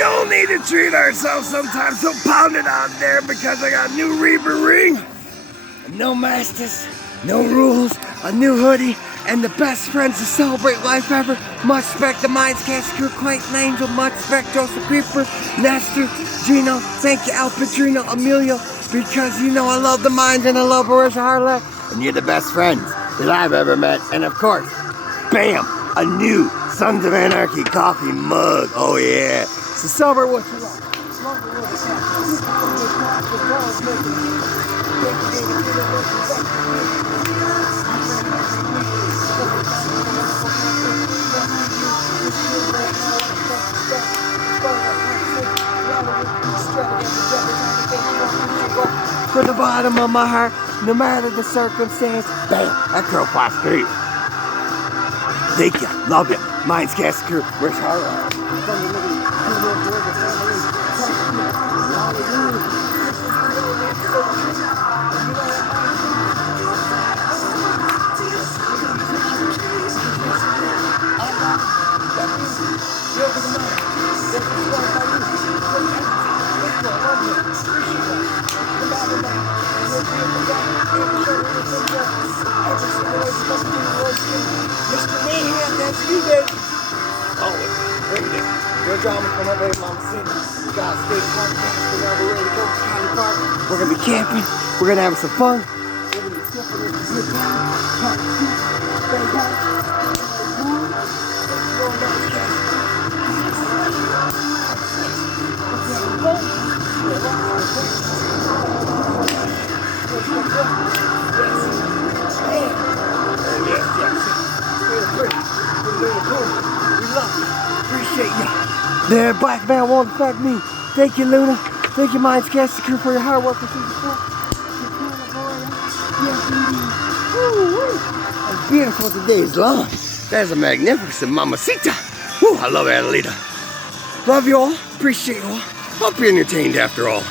We all need to treat ourselves sometimes, so pound it out there because I got a new Reaper ring, no masters, no rules, a new hoodie, and the best friends to celebrate life ever. Much respect the Mayans Cast Crew, Clayton Angel, much respect Joseph Creeper, Nestor, Gino, thank you Al Padrino, Emilio, because you know I love the Mayans and I love Marissa Harlett, and you're the best friends that I've ever met. And of course, bam, a new Sons of Anarchy coffee mug. Oh yeah. So celebrate what you love. From the bottom of my heart, no matter the circumstance, bam, that girl pops through. Thank you, love you. Mayans Cast Crew, where's Harley? Mr. Mayhem, that's you, baby. Always, every day. Your drama from my baby mama city. God State Park, we're ready to go to County Park. We're gonna be camping. We're gonna have some fun. We're gonna be sipping in some good time. Appreciate you. There, Black Man won't affect me. Thank you, Luna. Thank you, Mayans Cast Crew, for your hard work. As beautiful as the day is long. That's a magnificent mamacita. Woo, I love Adelita. Love you all. Appreciate you all. Hope you're entertained after all.